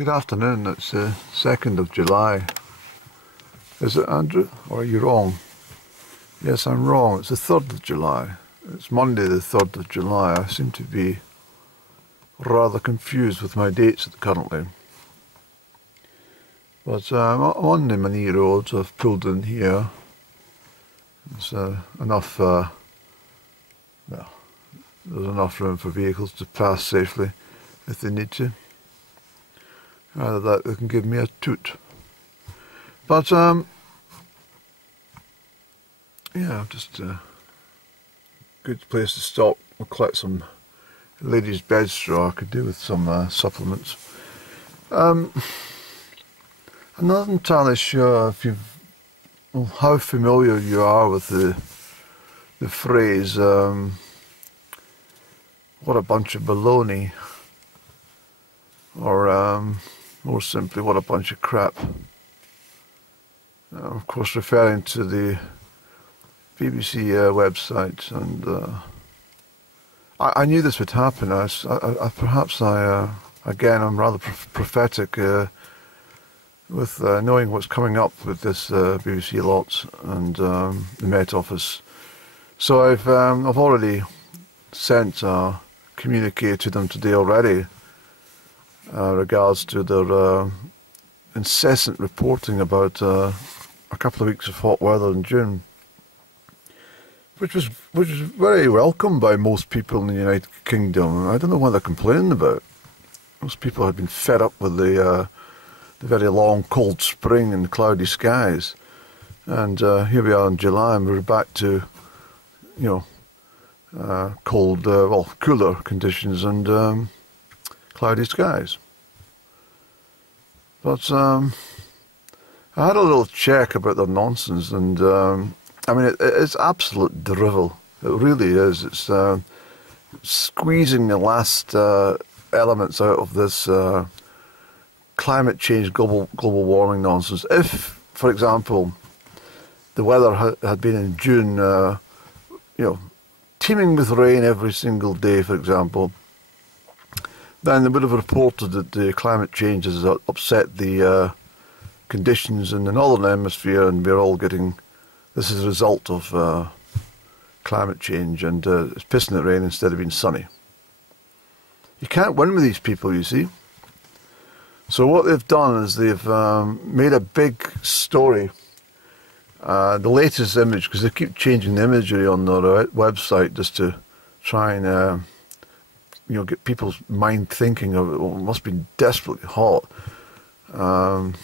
Good afternoon, it's the 2nd of July. Is it, Andrew? Or are you wrong? Yes, I'm wrong. It's the 3rd of July. It's Monday the 3rd of July. I seem to be rather confused with my dates currently. But I'm on the Maní roads. I've pulled in here. There's enough, well, there's enough room for vehicles to pass safely if they need to. Either that, they can give me a toot. But, yeah, just a good place to stop. We'll collect some ladies' bed straw. I could do with some supplements. I'm not entirely sure if how familiar you are with the phrase, what a bunch of baloney, or more simply, what a bunch of crap. Of course, referring to the BBC website, and I knew this would happen. Again, I'm rather prophetic with knowing what's coming up with this BBC lot and the Met Office. So I've already sent a communique to them today already, regards to their incessant reporting about a couple of weeks of hot weather in June, which was very welcome by most people in the United Kingdom. I don't know what they're complaining about. Most people had been fed up with the very long cold spring and cloudy skies, and here we are in July, and we're back to, cold, cooler conditions and cloudy skies. But I had a little check about their nonsense, and it's absolute drivel. It really is. It's squeezing the last elements out of this climate change, global warming nonsense. If, for example, the weather had been in June, teeming with rain every single day, for example, then they would have reported that the climate change has upset the conditions in the northern hemisphere, and we're all getting, this is a result of climate change, and it's pissing it rain instead of being sunny. You can't win with these people, you see. So what they've done is they've made a big story, the latest image, because they keep changing the imagery on their website just to try and get people's mind thinking of it. Well, it must be desperately hot. The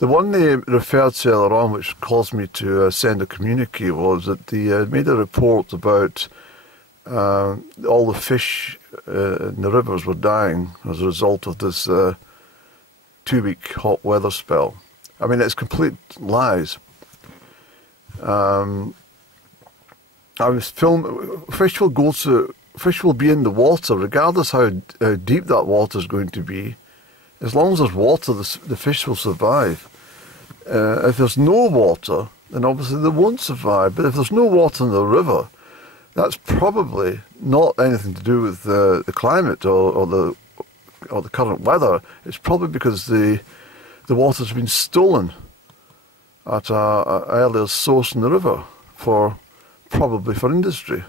one they referred to earlier on, which caused me to send a communique, was that they made a report about all the fish in the rivers were dying as a result of this 2-week hot weather spell. I mean, it's complete lies. I was filming. Fish will be in the water, regardless how deep that water is going to be. As long as there's water, the fish will survive. If there's no water, then obviously they won't survive. But if there's no water in the river, that's probably not anything to do with the climate or the current weather. It's probably because the water's been stolen at an earlier source in the river, probably for industry,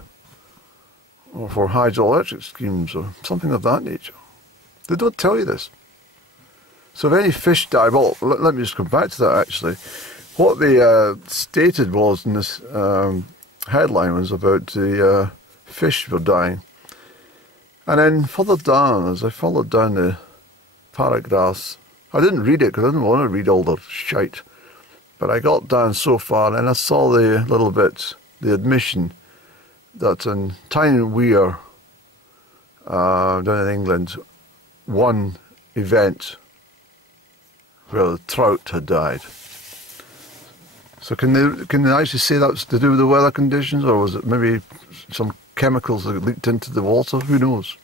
or for hydroelectric schemes, or something of that nature. They don't tell you this. So if any fish die, well, let me just come back to that actually. What they stated was in this headline was about the fish were dying. And then further down, as I followed down the paragraphs, I didn't read it because I didn't want to read all the shite, but I got down so far and I saw the little bit, the admission that in Tyne Weir, down in England, one event where the trout had died. So can they actually say that's to do with the weather conditions, or was it maybe some chemicals that leaked into the water? Who knows?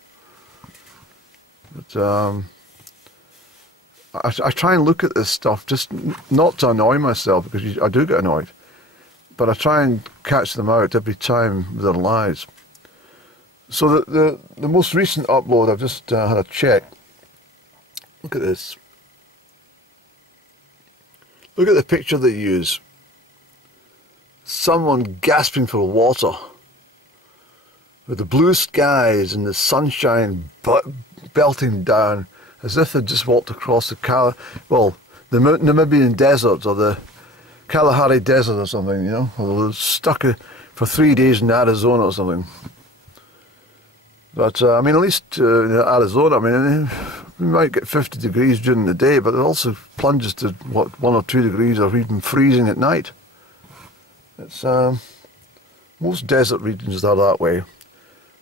But I try and look at this stuff, just not to annoy myself, because I do get annoyed, but I try and catch them out every time with their lies. So the most recent upload, I've just had a check, Look at this. Look at the picture they use. Someone gasping for water, with the blue skies and the sunshine belting down, as if they'd just walked across the Namibian desert or the Kalahari Desert or something, you know, or they're stuck for 3 days in Arizona or something. But I mean, at least Arizona, I mean, we might get 50 degrees during the day, but it also plunges to, what, 1 or 2 degrees or even freezing at night. It's most desert regions are that way.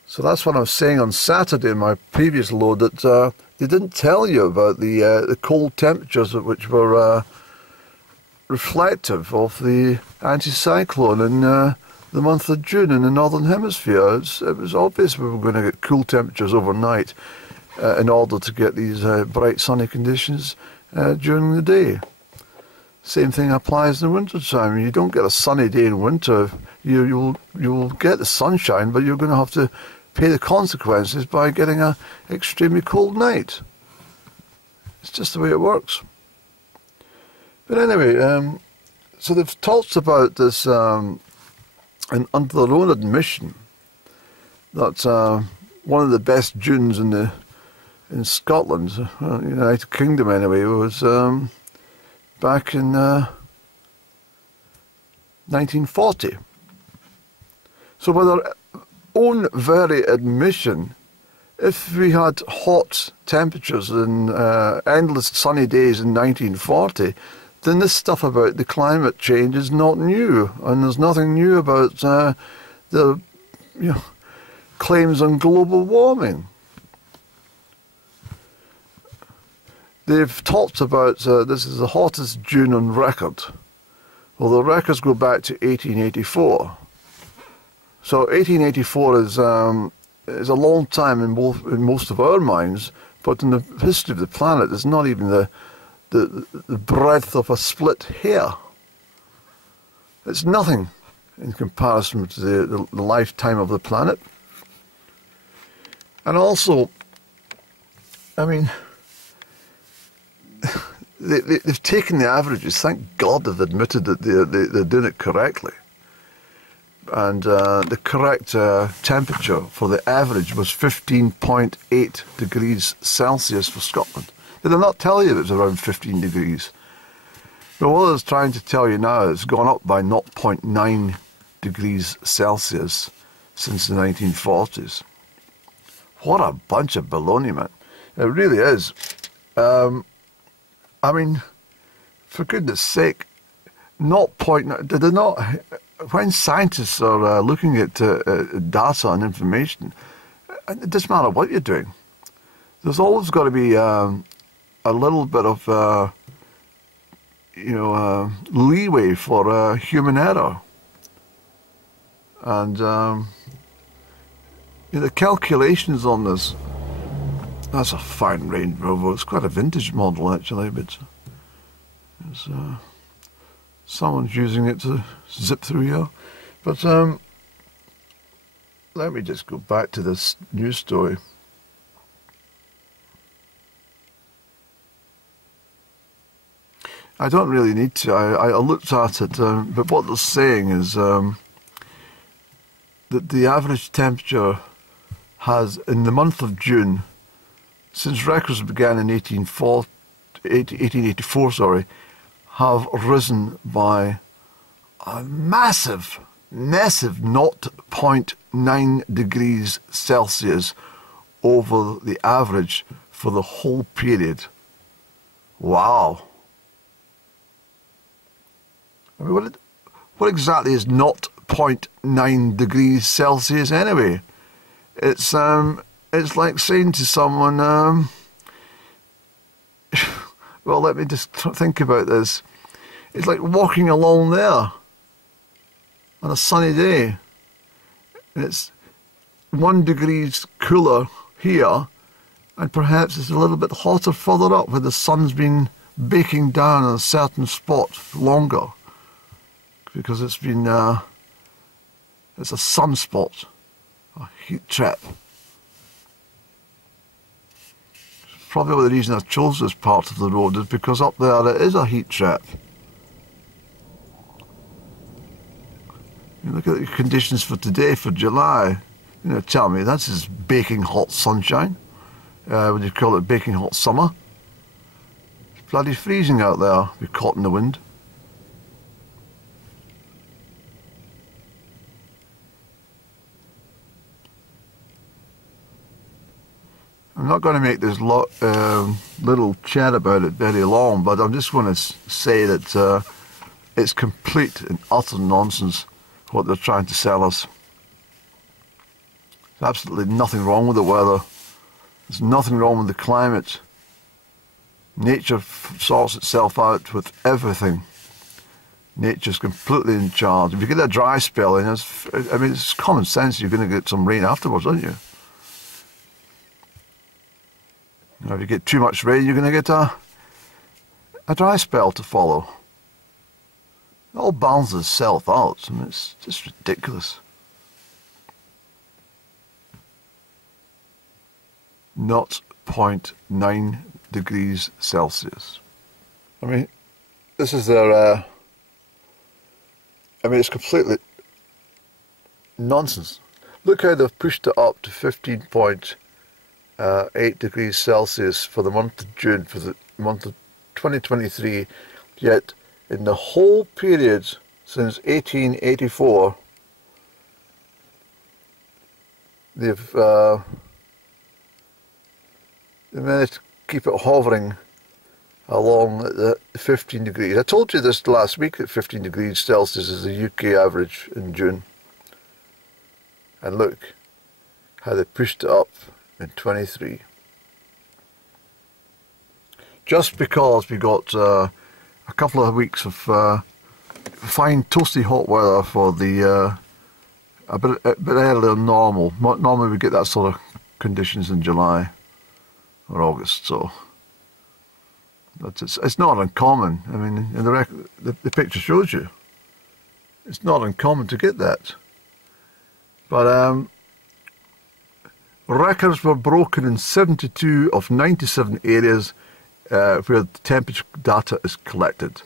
So that's what I was saying on Saturday in my previous load, that they didn't tell you about the cold temperatures which were reflective of the anticyclone in the month of June in the Northern Hemisphere. It was obvious we were going to get cool temperatures overnight in order to get these bright sunny conditions during the day. Same thing applies in the winter time. You don't get a sunny day in winter. You will get the sunshine, but you're going to have to pay the consequences by getting an extremely cold night. It's just the way it works. But anyway, so they've talked about this, and under their own admission, that one of the best dunes in Scotland, United Kingdom anyway, was back in 1940. So by their own very admission, if we had hot temperatures and endless sunny days in 1940, then this stuff about the climate change is not new, and there's nothing new about the claims on global warming. They've talked about this is the hottest June on record. Well, the records go back to 1884. So 1884 is a long time in most of our minds, but in the history of the planet, it's not even the breadth of a split hair. It's nothing in comparison to the lifetime of the planet. And also, I mean, they've taken the averages. Thank God they've admitted that they're doing it correctly. And the correct temperature for the average was 15.8 degrees Celsius for Scotland. Did I not tell you it was around 15 degrees? But what I was trying to tell you now, it's gone up by 0.9 degrees Celsius since the 1940s. What a bunch of baloney, man. It really is. I mean, for goodness sake, 0.9, did they not, when scientists are looking at data and information, it doesn't matter what you're doing. There's always got to be a little bit of, leeway for human error. And the calculations on this, that's a fine Range Rover. It's quite a vintage model, actually, but someone's using it to zip through here. But let me just go back to this news story. I don't really need to. I looked at it, but what they're saying is that the average temperature has, in the month of June, since records began in 1884, have risen by a massive 0.9 degrees Celsius over the average for the whole period. Wow. I mean, what exactly is 0.9 degrees Celsius anyway? It's like saying to someone, well, let me just think about this. It's like walking along there on a sunny day. And it's 1 degree cooler here, and perhaps it's a little bit hotter further up where the sun's been baking down on a certain spot longer, because it's been it's a sunspot, a heat trap. probably the reason I chose this part of the road is because up there it is a heat trap. You look at the conditions for today, for July. You know, tell me, this is baking hot sunshine. Would you call it baking hot summer? It's bloody freezing out there. You're caught in the wind. I'm not going to make this little chat about it very long, but I'm just going to say that it's complete and utter nonsense what they're trying to sell us. There's absolutely nothing wrong with the weather. There's nothing wrong with the climate. Nature sorts itself out with everything. Nature's completely in charge. If you get a dry spell in, it's common sense you're going to get some rain afterwards, aren't you? Now, if you get too much rain, you're going to get a dry spell to follow. It all balances itself out. I mean, it's just ridiculous. 0.9 degrees Celsius. I mean, this is their... it's completely nonsense. Look how they've pushed it up to 15.8 degrees Celsius for the month of June, for the month of 2023, yet in the whole period since 1884, they've managed to keep it hovering along at the 15 degrees. I told you this last week that 15 degrees Celsius is the UK average in June. And look how they pushed it up in 23. Just because we got a couple of weeks of fine toasty hot weather for the a bit earlier than normal. Normally we get that sort of conditions in July or August, so it's not uncommon. I mean, in the picture shows you it's not uncommon to get that. But records were broken in 72 of 97 areas where the temperature data is collected.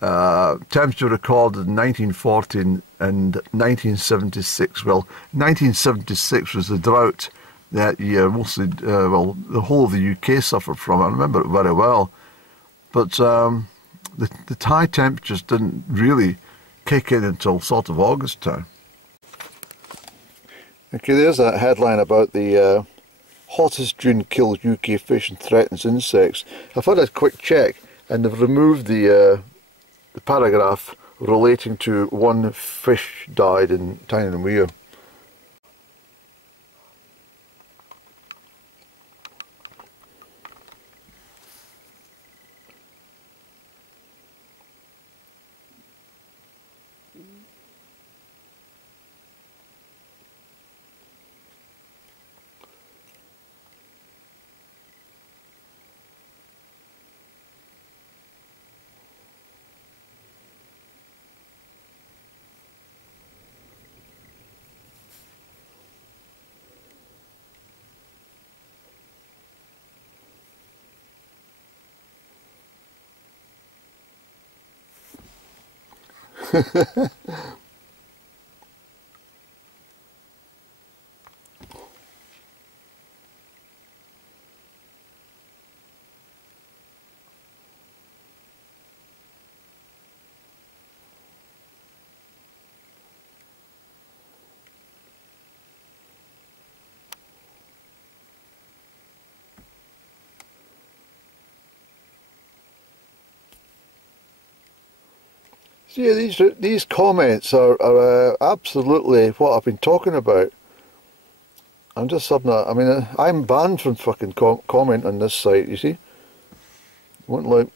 Temperature recorded in 1940 and 1976. Well, 1976 was the drought that year. Mostly, the whole of the UK suffered from it. I remember it very well. But the high temperatures didn't really kick in until sort of August time. Okay, there's that headline about the hottest June kills UK fish and threatens insects. I've had a quick check and they've removed the paragraph relating to one fish died in Tyne and Weir. See, these comments are absolutely what I've been talking about. I'm just having I'm banned from fucking comment on this site, you see. Won't like...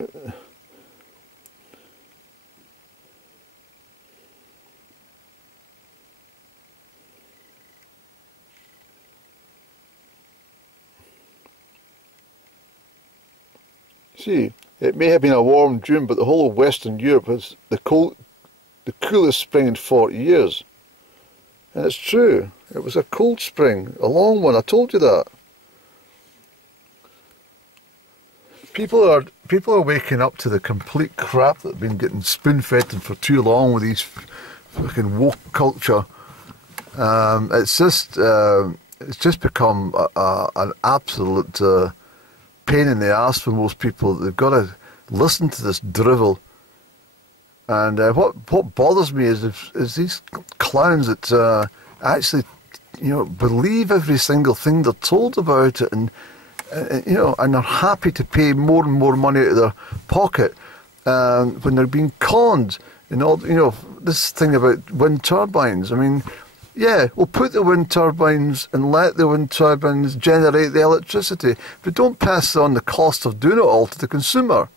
See, it may have been a warm June, but the whole of Western Europe has the coolest spring in 40 years. And it's true. It was a cold spring, a long one. I told you that. people are waking up to the complete crap that have been getting spoon-fed them for too long with these fucking woke culture. It's just become an absolute pain in the ass for most people. They've got to listen to this drivel. And what bothers me is these clowns that actually, believe every single thing they're told about it, and are happy to pay more and more money out of their pocket when they're being conned. This thing about wind turbines. I mean, yeah, we'll put the wind turbines and let the wind turbines generate the electricity, but don't pass on the cost of doing it all to the consumer.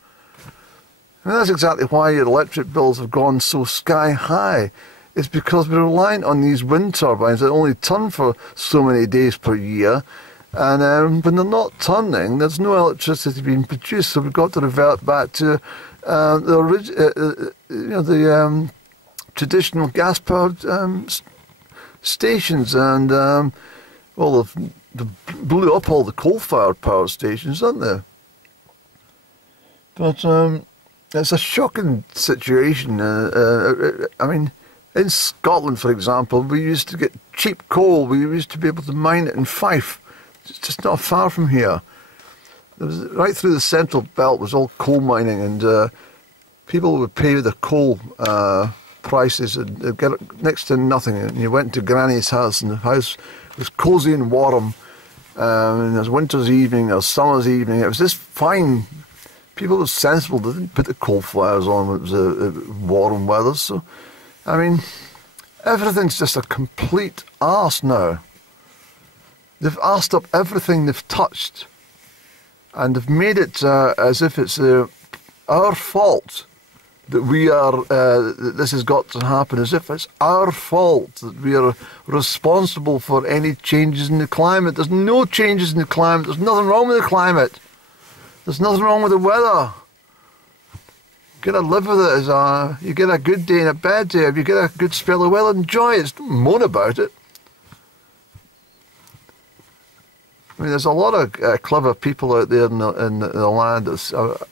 I mean, that's exactly why your electric bills have gone so sky high. It's because we're reliant on these wind turbines that only turn for so many days per year. And when they're not turning, there's no electricity being produced. So we've got to revert back to the traditional gas-powered stations. And, they blew up all the coal-fired power stations, didn't they? But it's a shocking situation. I mean, in Scotland, for example, we used to get cheap coal. We used to be able to mine it in Fife. It's just not far from here. It was right through the central belt was all coal mining, and people would pay the coal prices and get next to nothing. And you went to Granny's house, and the house was cosy and warm. And there was winter's evening, there was summer's evening. It was just fine. People were sensible. They didn't put the coal fires on when it was warm weather. So, I mean, everything's just a complete arse now. They've arsed up everything they've touched, and they've made it as if it's our fault that we are. That this has got to happen, as if it's our fault that we are responsible for any changes in the climate. There's no changes in the climate. There's nothing wrong with the climate. There's nothing wrong with the weather. You gotta live with it. As you get a good day and a bad day. If you get a good spell of weather, enjoy it. Don't moan about it. I mean, there's a lot of clever people out there in the land. That's, they're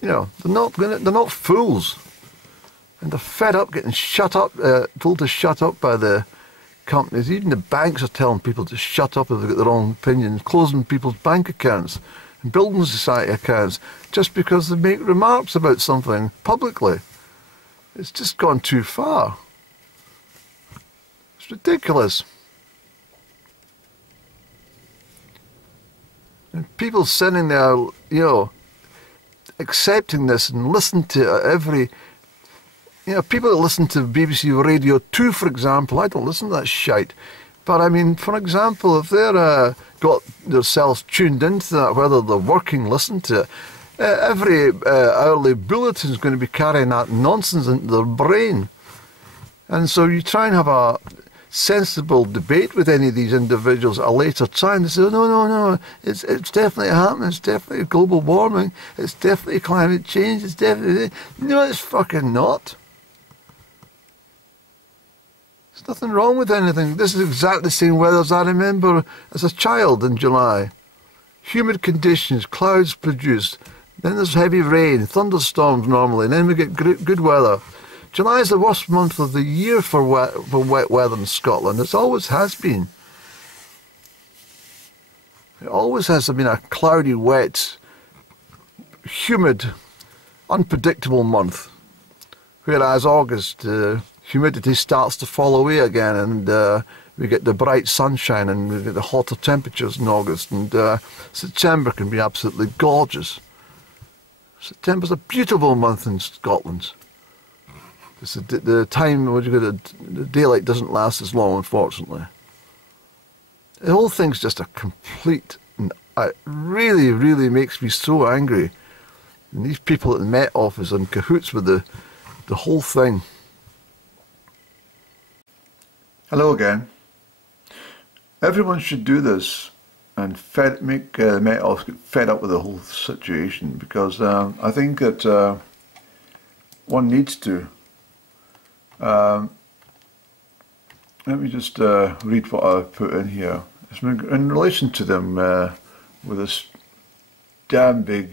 not fools, and they're fed up getting shut up, told to shut up by the companies. Even the banks are telling people to shut up if they've got their own opinions, closing people's bank accounts and building society accounts just because they make remarks about something publicly. It's just gone too far. It's ridiculous. And people sitting there, accepting this and listen to every, people that listen to BBC Radio 2, for example. I don't listen to that shite. But I mean, for example, if they're got themselves tuned into that, whether they're working, listen to it, every hourly bulletin is going to be carrying that nonsense into their brain. And so you try and have a sensible debate with any of these individuals at a later time. They say, no, it's definitely happening, it's definitely global warming, it's definitely climate change, it's definitely... No, it's fucking not. There's nothing wrong with anything. This is exactly the same weather as I remember as a child in July. Humid conditions, clouds produced, then there's heavy rain, thunderstorms normally, and then we get good weather. July is the worst month of the year for wet weather in Scotland. It always has been. It always has been a cloudy, wet, humid, unpredictable month. Whereas August, humidity starts to fall away again, and we get the bright sunshine, and we get the hotter temperatures in August, and September can be absolutely gorgeous. September's a beautiful month in Scotland. It's the time when the daylight doesn't last as long, unfortunately. The whole thing's just a complete... It really, really makes me so angry. And these people at the Met Office are in cahoots with the whole thing. Hello again. Everyone should do this and make the Met Office get fed up with the whole situation, because I think that one needs to. Let me just read what I've put in here. It's in relation to them with this damn big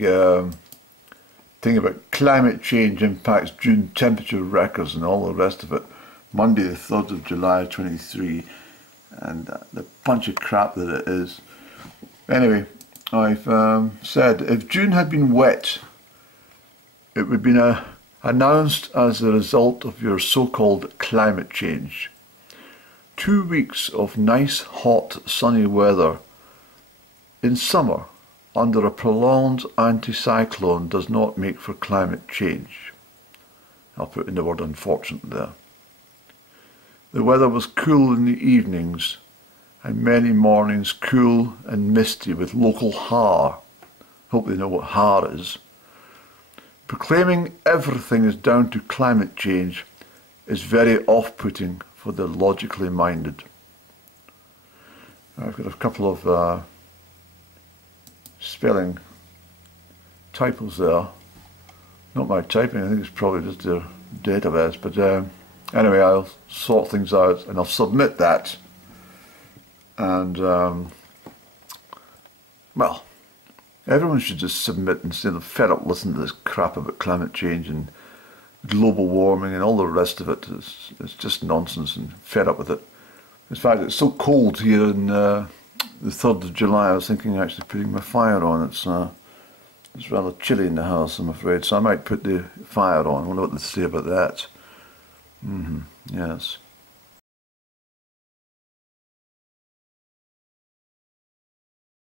thing about climate change impacts June temperature records and all the rest of it. Monday the 3rd of July 23, and the bunch of crap that it is. Anyway, I've said if June had been wet, it would have been announced as the result of your so-called climate change. 2 weeks of nice, hot, sunny weather in summer under a prolonged anticyclone does not make for climate change. I'll put in the word unfortunate there. The weather was cool in the evenings and many mornings cool and misty with local har. Hope they know what har is. Proclaiming everything is down to climate change is very off-putting for the logically minded. I've got a couple of spelling typos there. Not my typing, I think it's probably just their database, but anyway, I'll sort things out and I'll submit that. And well, everyone should just submit instead of fed up listening to this crap about climate change and global warming and all the rest of it. It's just nonsense, and fed up with it. In fact, it's so cold here in the 3rd of July, I was thinking of actually putting my fire on. It's rather chilly in the house, I'm afraid, so I might put the fire on. I wonder what they say about that. Yes.